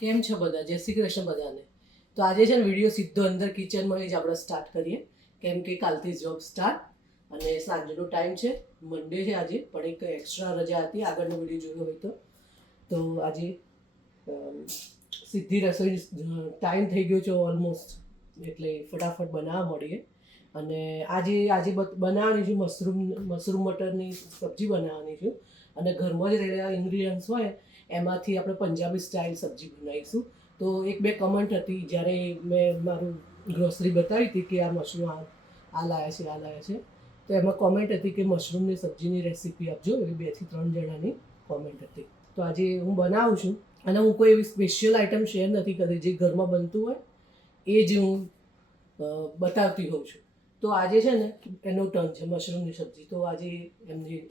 કેમ છો બધા? જય શ્રી કૃષ્ણ બધાને. તો આજે છે ને વિડીયો સીધો અંદર કિચનમાં જ આપણે સ્ટાર્ટ કરીએ, કેમ કે કાલથી જોબ સ્ટાર્ટ અને સાંજનો ટાઈમ છે. મંડે છે આજે, પણ એક એક્સ્ટ્રા રજા હતી, આગળનો વિડીયો જોયો હોય તો આજે સીધી રસોઈ ટાઈમ થઈ ગયો છે ઓલમોસ્ટ, એટલે ફટાફટ બનાવવા મળીએ. અને આજે બનાવવાની છું મશરૂમ મટરની સબ્જી બનાવવાની છું. અને ઘરમાં જ રહેલા ઇન્ગ્રીડિયન્ટ્સ હોય એમાંથી આપણે પંજાબી સ્ટાઇલ સબ્જી બનાવીશું. તો એક બે કમેન્ટ હતી જ્યારે મેં મારું ગ્રોસરી બતાવી હતી કે આ મશરૂમ આ લાયા છે, તો એમાં કોમેન્ટ હતી કે મશરૂમની સબ્જીની રેસીપી આપજો, એવી 2 થી 3 જણાની કોમેન્ટ હતી. તો આજે હું બનાવું છું અને હું કોઈ એવી સ્પેશિયલ આઈટમ શેર નથી કરતી, જે ઘરમાં બનતું હોય એ જ હું બતાવતી હોઉં છું. તો આજે છે ને એનો ટર્ન છે મશરૂમની સબ્જી. તો આજે એમની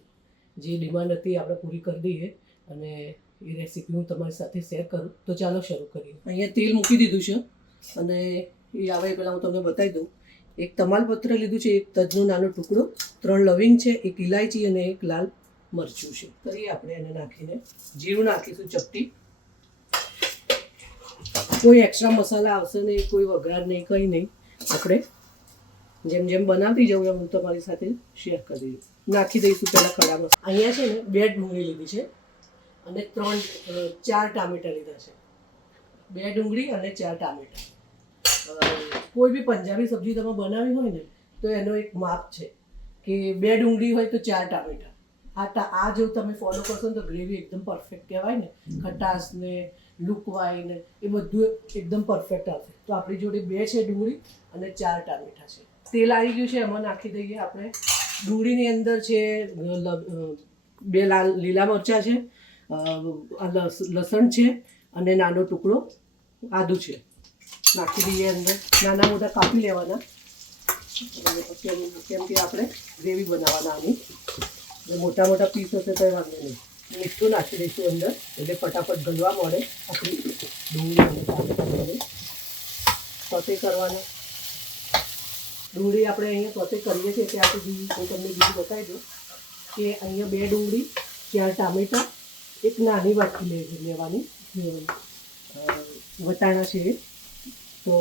જે ડિમાન્ડ હતી આપણે પૂરી કરી દઈએ અને એ રેસીપી હું તમારી સાથે શેર કરું. તો ચાલો શરૂ કરીએ. અહીંયા તેલ મૂકી દીધું છે અને એ આવે પહેલાં હું તમને બતાવી દઉં. એક તમાલપત્ર લીધું છે, એક તજનો નાનો ટુકડો, 3 લવિંગ છે, એક ઇલાયચી અને એક લાલ મરચું છે. કરીએ આપણે એને નાખીને જીરું નાખીશું ચપટી. કોઈ એક્સ્ટ્રા મસાલા આવશે નહીં, કોઈ વઘાર નહીં, કંઈ નહીં. આપણે જેમ જેમ બનાવતી જાઉં એમ હું તમારી સાથે શેર કરી દઉં. નાખી દઈશું પહેલાં ખડા મસાલા. અહીંયા છે ને 2 ડુંગળી લીધી છે અને 4 ટામેટા લીધા છે. 2 ડુંગળી અને 4 ટામેટા. કોઈ બી પંજાબી સબ્જી તમે બનાવી હોય ને તો એનો એક માપ છે કે 2 ડુંગળી હોય તો 4 ટામેટા. આ જો તમે ફોલો કરશો ને તો ગ્રેવી એકદમ પરફેક્ટ કહેવાય ને, ખટાશ ને લુકવાઈ ને એ બધું એકદમ પરફેક્ટ આવશે. તો આપણી જોડે 2 છે ડુંગળી અને 4 ટામેટા છે. તેલ આવી ગયું છે, એમાં નાખી દઈએ આપણે. ડુંગળીની અંદર છે 2 લીલા મરચાં છે, લસણ છે અને નાનો ટુકડો આદું છે. નાખી દઈએ અંદર. નાના મોટા કાપી લેવાના, કેમ કે આપણે ગ્રેવી બનાવવાના આની. મોટા મોટા પીસ હશે તો વાંધો નહીં. મીઠું નાખી દઈશું અંદર, એટલે ફટાફટ ગળવા મળે આપણી ડુંગળી અને ટામેટાને. સોતે કરવાના. ડુંગળી આપણે અહીંયા સોતે કરીએ છીએ ત્યાં સુધી હું તમને બીજું બતાવી દઉં કે અહીંયા 2 ડુંગળી, 4 ટામેટાં, એક નાની વાટકી લેવાની વટાણા છે. તો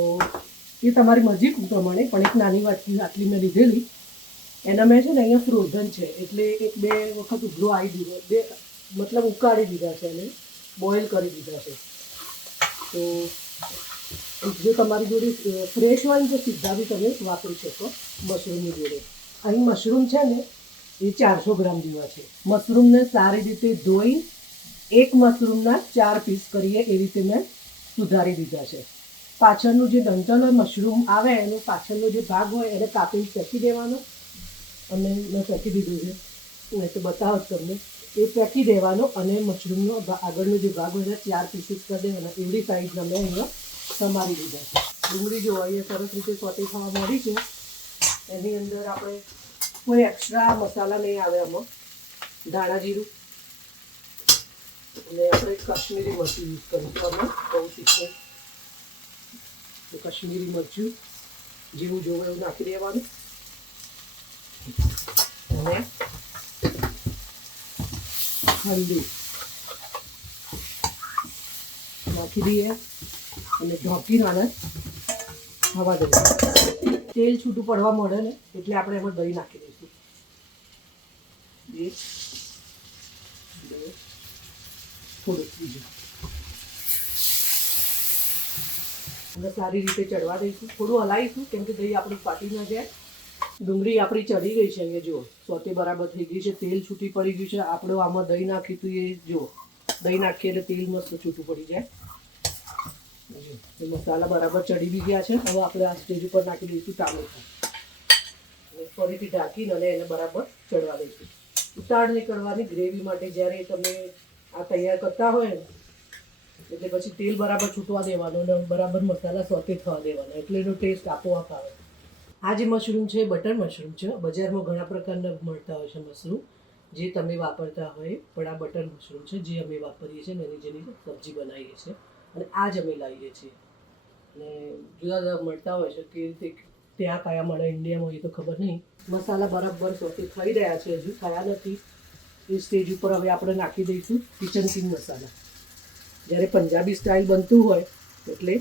એ તમારી મરજી પ્રમાણે, પણ એક નાની વાટકી આટલી મેં લીધેલી. એના મેં છે ને અહીંયા ફ્રોઝન છે, એટલે 1-2 વખત ઉભરો આવી દીધો, મતલબ ઉકાળી દીધા છે અને બોઇલ કરી દીધા છે. તો જો તમારી જોડે ફ્રેશ હોય ને તો સીધા બી તમે વાપરી શકો મશરૂમની જોડે. અહીં મશરૂમ છે ને એ 400 ગ્રામ જેવા છે. મશરૂમને સારી રીતે ધોઈ એક મશરૂમના 4 પીસ કરીએ એ રીતે મેં સુધારી દીધા છે. પાછળનું જે ડંઠલ હોય મશરૂમ આવે એનો પાછળનો જે ભાગ હોય એને કાપીને ફેંકી દેવાનો. અને મેં ફેંકી દીધું છે, નહીં તો બતાવો તમને. એ ફેંકી દેવાનો અને મશરૂમનો આગળનો જે ભાગ હોય 4 પીસીસ કરી દેવાના. એવડી સાઈઝના મેં અહીંયા સમારી દીધા છે. ડુંગળી જો અહીંયા સરસ રીતે સોતે થવા મળી છે. એની અંદર આપણે કોઈ એક્સ્ટ્રા મસાલા નહીં આવે આમાં. ધાણા જીરું અને આપણે કાશ્મીરી મરચું યુઝ કરીશું આમાં. બહુ તીખું તો કાશ્મીરી મરચું જેવું જોવે એવું નાખી દેવાનું. અને હલ્દી નાખી દઈએ અને ઢોકીને આને હવા દઈએ. તેલ છૂટું પડવા મળે ને એટલે આપણે એમાં દહીં નાખી દઈશું. 1 2 થોડુંક બીજું અને સારી રીતે ચડવા દઈશું. થોડું હલાવીશું કેમ કે દહીં આપણું ફાટી ન જાય. ડુંગળી આપણી ચડી ગઈ છે, અહીંયા જુઓ સોતે બરાબર થઈ ગઈ છે, તેલ છૂટી પડી ગયું છે. આપણે આમાં દહીં નાખ્યું હતું, એ જુઓ દહીં નાખીએ એટલે તેલ મસ્ત છૂટું પડી જાય. મસાલા બરાબર ચડી બી ગયા છે. હવે આપણે આ સ્ટેજ ઉપર નાખી દઈશું ટામેટા અને ફરીથી ઢાંકીને અને એને બરાબર ચડવા દઈશું. ઉતાળ નહીં કરવાની ગ્રેવી માટે. જ્યારે તમે આ તૈયાર કરતા હોય ને એટલે પછી તેલ બરાબર છૂટવા દેવાનું અને બરાબર મસાલા સોતે થવા દેવાના, એટલે એનો ટેસ્ટ આપોઆપ આવે. આ જે મશરૂમ છે બટર મશરૂમ છે. બજારમાં ઘણા પ્રકારના મળતા હોય છે મશરૂમ, જે તમે વાપરતા હોય, પણ આ બટર મશરૂમ છે જે અમે વાપરીએ છીએ અને જેની સબ્જી બનાવીએ છીએ. અને આ જ અમે લાવીએ છીએ. અને જુદા જુદા મળતા હોય છે કે રીતે ત્યાં કયા મળે ઇન્ડિયામાં એ તો ખબર નહીં. મસાલા બરાબર સોતે થઈ રહ્યા છે, હજુ થયા નથી. એ સ્ટેજ ઉપર હવે આપણે નાખી દઈશું કિચન કિંગ મસાલા. જ્યારે પંજાબી સ્ટાઇલ બનતું હોય એટલે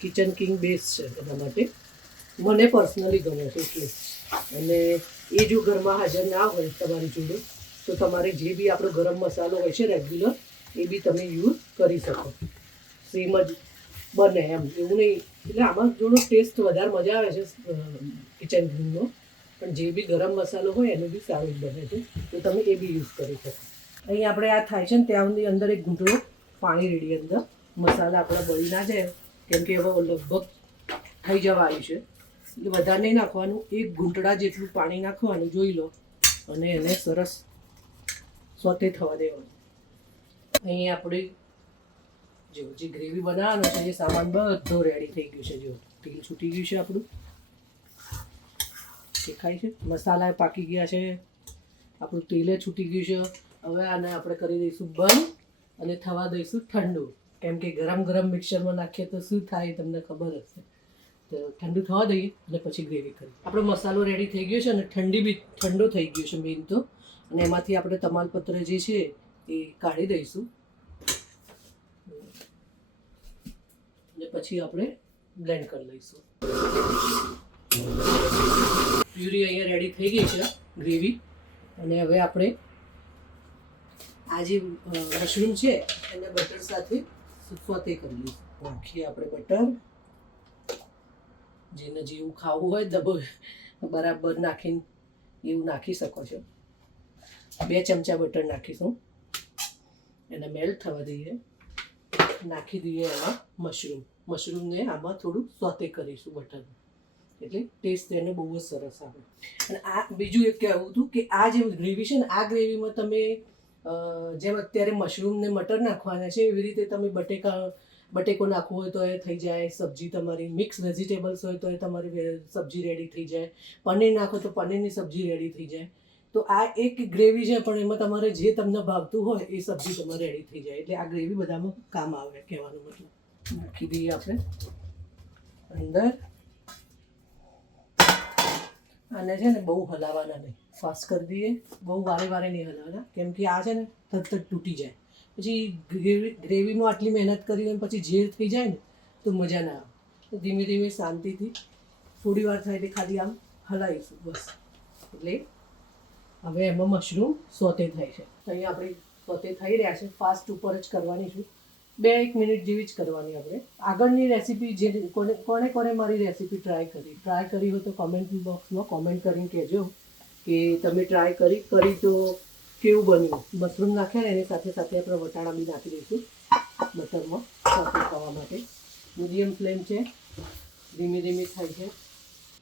કિચન કિંગ બેસ્ટ છે એના માટે. મને પર્સનલી ગમે છે એટલે. અને એ જો ઘરમાં હાજર ના હોય તમારી જોડે તો તમારે જે બી આપણો ગરમ મસાલો હોય છે રેગ્યુલર એ બી તમે યુઝ કરી શકો. સેમ જ બને એમ, એવું નહીં. એટલે આમાં થોડો ટેસ્ટ વધારે મજા આવે છે કિચન કિંગનો, પણ જે બી ગરમ મસાલો હોય એનું બી સારું જ બને છે, તો તમે એ બી યુઝ કરી શકો. અહીં આપણે આ થાય છે ને ત્યાં સુધી અંદર એક ઘૂંટડો પાણી રેડી, અંદર મસાલા આપણા બળી ના જાય, કેમ કે હવે લગભગ થઈ જવા આવ્યું છે એટલે વધારે નહીં નાખવાનું. એક ઘૂંટડા જેટલું પાણી નાખવાનું, જોઈ લો, અને એને સરસ સોતે થવા દેવાનું. અહીં આપણી જે ગ્રેવી બનાવવાનો છે એ સામાન બધો રેડી થઈ ગયું છે. જો તેલ છૂટી ગયું છે આપણું, દેખાય છે, મસાલા પાકી ગયા છે, આપણું તેલે છૂટી ગયું છે. હવે આને આપણે કરી દઈશું બંધ અને થવા દઈશું ઠંડુ, કેમ કે ગરમ ગરમ મિક્સરમાં નાખીએ તો શું થાય તમને ખબર હશે. તો ઠંડુ થવા દઈએ અને પછી ગ્રેવી કરીએ. આપણો મસાલો રેડી થઈ ગયો છે અને ઠંડો થઈ ગયો છે મેઇન તો. અને એમાંથી આપણે તમાલપત્ર જે છે એ કાઢી દઈશું અને પછી આપણે બ્લેન્ડ કરી લઈશું. પ્યુરી અહીંયા રેડી થઈ ગઈ છે ગ્રેવી. અને હવે આપણે આ જે મશરૂમ છે એને બટર સાથે સોતે કરી લઈશું. નાખીએ આપણે બટર, જેને જેવું ખાવું હોય બરાબર નાખીને એવું નાખી શકો છો. 2 ચમચા બટર નાખીશું, એને મેલ્ટ થવા દઈએ. નાખી દઈએ એમાં મશરૂમને આમાં થોડું સોતે કરીશું બટરમાં, એટલે ટેસ્ટ એને બહુ જ સરસ આવે. અને આ બીજું એક કહેવું હતું કે આ જે ગ્રેવી છે ને, આ ગ્રેવીમાં તમે જેમ અત્યારે મશરૂમ ને મટર નાખવાના છે એવી રીતે તમે બટેકો નાખવો હોય તો એ થઈ જાય. સબ્જી તમારી મિક્સ વેજીટેબલ્સ હોય તો એ તમારી સબ્જી રેડી થઈ જાય. પનીર નાખો તો પનીરની સબ્જી રેડી થઈ જાય. તો આ એક ગ્રેવી છે, પણ એમાં તમારે જે તમને ભાવતું હોય એ સબ્જી તમારે રેડી થઈ જાય. એટલે આ ગ્રેવી બધામાં કામ આવે, કહેવાનું મતલબ. નાખી દઈએ આપણે અંદર. આને છે ને બહુ હલાવવાના નહીં, ફાસ્ટ કરી દઈએ. બહુ વારે નહીં હલાવવાના, કેમ કે આ છે ને તરત તૂટી જાય. પછી ગ્રેવીમાં આટલી મહેનત કરી અને પછી ઝેર થઈ જાય ને તો મજા ના આવે. તો ધીમે ધીમે શાંતિથી થોડી વાર થાય એટલે ખાલી આમ હલાવીશું બસ. એટલે હવે એમાં મશરૂમ સોતે થાય છે. અહીંયા આપણે સોતે થઈ રહ્યા છે. ફાસ્ટ ઉપર જ કરવાની છું, 2-1 મિનિટ જેવી જ કરવાની. આપણે આગળની રેસીપી જે કોને મારી રેસીપી ટ્રાય કરી હોય તો કમેન્ટ બોક્સમાં કોમેન્ટ કરીને કહેજો કે તમે ટ્રાય કરી તો કેવું બન્યું. મશરૂમ નાખ્યા ને એની સાથે સાથે આપણે વટાણા બી નાખી દઈશું બટરમાં સોતે થવા માટે. મીડિયમ ફ્લેમ છે, ધીમે થાય છે.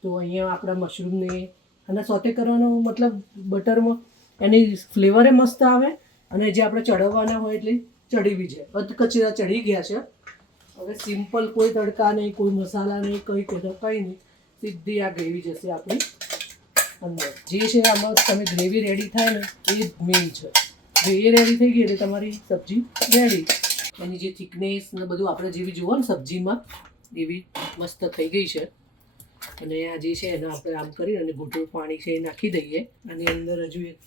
તો અહીંયા આપણા મશરૂમને અને સોતે કરવાનો મતલબ બટરમાં એની ફ્લેવરે મસ્ત આવે અને જે આપણે ચડવવાના હોય એટલે ચડી બી જાય. અધકચરા ચડી ગયા છે. હવે સિમ્પલ, કોઈ તડકા નહીં, કોઈ મસાલા નહીં, કંઈ નહીં, સીધી આ ગ્રેવી જશે આપણી અંદર. જે છે આમાં તમે ગ્રેવી રેડી થાય ને એ જ મેઇન છે. જો એ રેડી થઈ ગઈ એટલે તમારી સબ્જી રેડી. એની જે થિકનેસ ને બધું આપણે જેવી જુઓ ને સબ્જીમાં એવી મસ્ત થઈ ગઈ છે. અને આ જે છે એને આપણે આમ કરી અને ઘૂંટું પાણી છે એ નાખી દઈએ. આની અંદર હજુ એક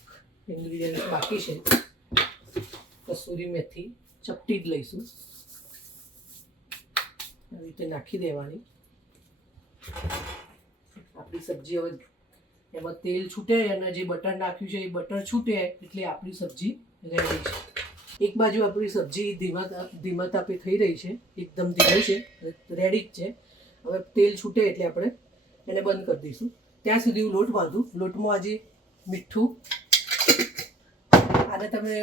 ઇન્ગ્રીડિયન્ટ બાકી છે, કસૂરી મેથી ચપટી જ લઈશું, આવી રીતે નાખી દેવાની. આપણી સબ્જી હવે એમાં તેલ છૂટે અને જે બટર નાખ્યું છે એ બટર છૂટે એટલે આપણી સબ્જી રેડી છે. એક બાજુ આપણી સબ્જી ધીમા તાપે થઈ રહી છે, એકદમ ધીમી છે, રેડી જ છે. હવે તેલ છૂટે એટલે આપણે એને બંધ કરી દઈશું. ત્યાં સુધી હું લોટ બાંધું. લોટમાં આજે મીઠું, આને તમે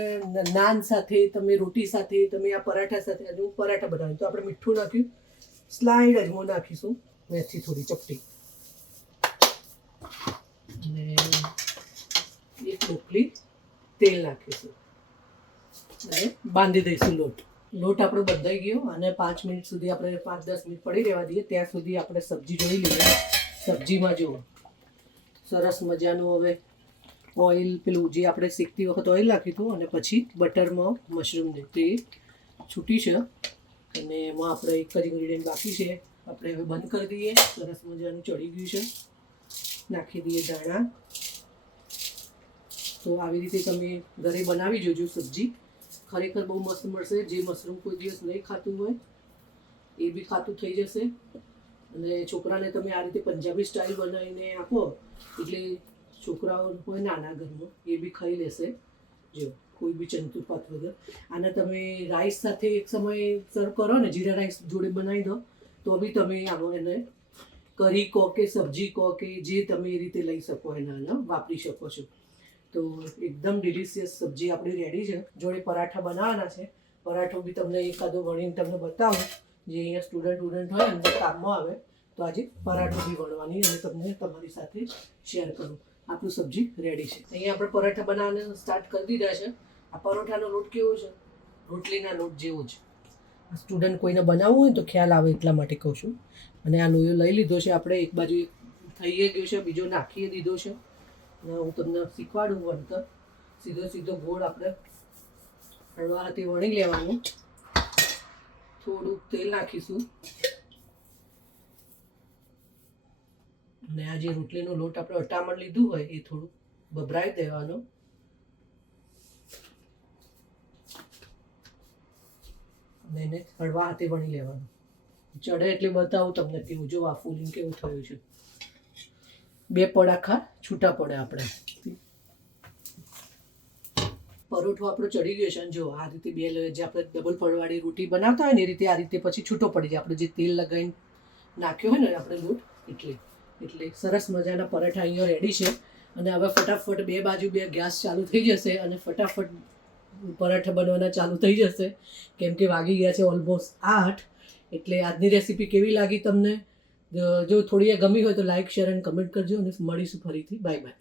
નાન સાથે, તમે રોટી સાથે, તમે આ પરાઠા સાથે, આજે હું પરાઠા બનાવ્યું તો આપણે મીઠું નાખ્યું, સ્લાઈડ અજમો નાખીશું, મેથી થોડી ચપટી, અને એક ટોપલી તેલ નાખીશું અને બાંધી દઈશું લોટ. લોટ આપણો બંધાઈ ગયો અને 5 મિનિટ સુધી આપણે 5-10 મિનિટ પડી રહેવા દઈએ. ત્યાં સુધી આપણે સબ્જી જોઈ લઈએ. સબ્જીમાં જુઓ સરસ મજાનું હવે ઓઇલ, પેલું જે આપણે શેકતી વખત ઓઇલ નાખ્યું હતું અને પછી બટરમાં મશરૂમને તે છૂટી છે. અને એમાં આપણે એક જ ઇન્ગ્રીડિયન્ટ બાકી છે, આપણે હવે બંધ કરી દઈએ. સરસ મજાનું ચડી ગયું છે. નાખી દઈએ દાણા. તો આવી રીતે તમે ઘરે બનાવી જોજો સબ્જી, ખરેખર બહુ મસ્ત મળશે. જે મશરૂમ કોઈ દિવસ નહીં ખાતું હોય એ બી ખાતું થઈ જશે. અને છોકરાને તમે આ રીતે પંજાબી સ્ટાઇલ બનાવીને આપો એટલે છોકરાઓ હોય નાના ઘરમાં એ બી ખાઈ લેશે. જો કોઈ બી ચંતુપાત વગર. આને તમે રાઈસ સાથે એક સમય સર્વ કરો ને, જીરા રાઈસ જોડે બનાવી દો તો બી તમે આનો એને કરી કહો કે સબ્જી કહો કે જે તમે એ રીતે લઈ શકો એના વાપરી શકો છો. તો એકદમ ડિલિશિયસ સબ્જી આપણી રેડી છે. જોડે પરાઠા બનાવવાના છે. પરાઠો બી તમને એકાદો વણીને તમને બતાવું, જે અહીંયા સ્ટુડન્ટ હોય એમને કામમાં આવે. તો આજે પરાઠો બી વણવાની અને તમને તમારી સાથે શેર કરું. આપણું સબ્જી રેડી છે. અહીંયા આપણે પરાઠા બનાવવાને સ્ટાર્ટ કરી દીધા છે. આ પરોઠાનો લોટ કેવો છે? રોટલીના લોટ જેવો જ. સ્ટુડન્ટ કોઈને બનાવવું હોય તો ખ્યાલ આવે એટલા માટે કહું છું. અને આ લોયો લઈ લીધો છે આપણે, એક બાજુ થઈ ગયો છે, બીજો નાખી દીધો છે. અને હું તમને શીખવાડું વણતર. સીધો ગોળ આપણે હળવા હાથે વણી લેવાનું. થોડુંક તેલ નાખીશું અને આ જે રોટલીનો લોટ આપણે અટામણ લીધું હોય એ થોડું ભભરાઈ દેવાનો. અને એને હળવા હાથે વણી લેવાનું. ચડે એટલે બતાવું તમને કેવું. જો આ ફૂલિંગ કેવું થયું છે. 2 પડ આખા છૂટા પડે આપણે. પરોઠો આપણો ચડી ગયો છે. અને જો આ રીતે 2 જે આપણે ડબલ પડવાળી રોટી બનાવતા હોય ને એ રીતે આ રીતે પછી છૂટો પડી જાય. આપણે જે તેલ લગાવીને નાખ્યો હોય ને આપણે લોટ એટલે સરસ મજાના પરાઠા અહીંયા રેડી છે. અને હવે ફટાફટ 2 બાજુ 2 ગેસ ચાલુ થઈ જશે અને ફટાફટ પરાઠા બનવાના ચાલુ થઈ જશે. કેમ કે વાગી ગયા છે ઓલમોસ્ટ 8. એટલે આજની રેસીપી કેવી લાગી તમને? જો થોડી ગમી હોય તો લાઈક, શેર અને કમેન્ટ કરજો. અને મળીશું ફરીથી. Bye bye.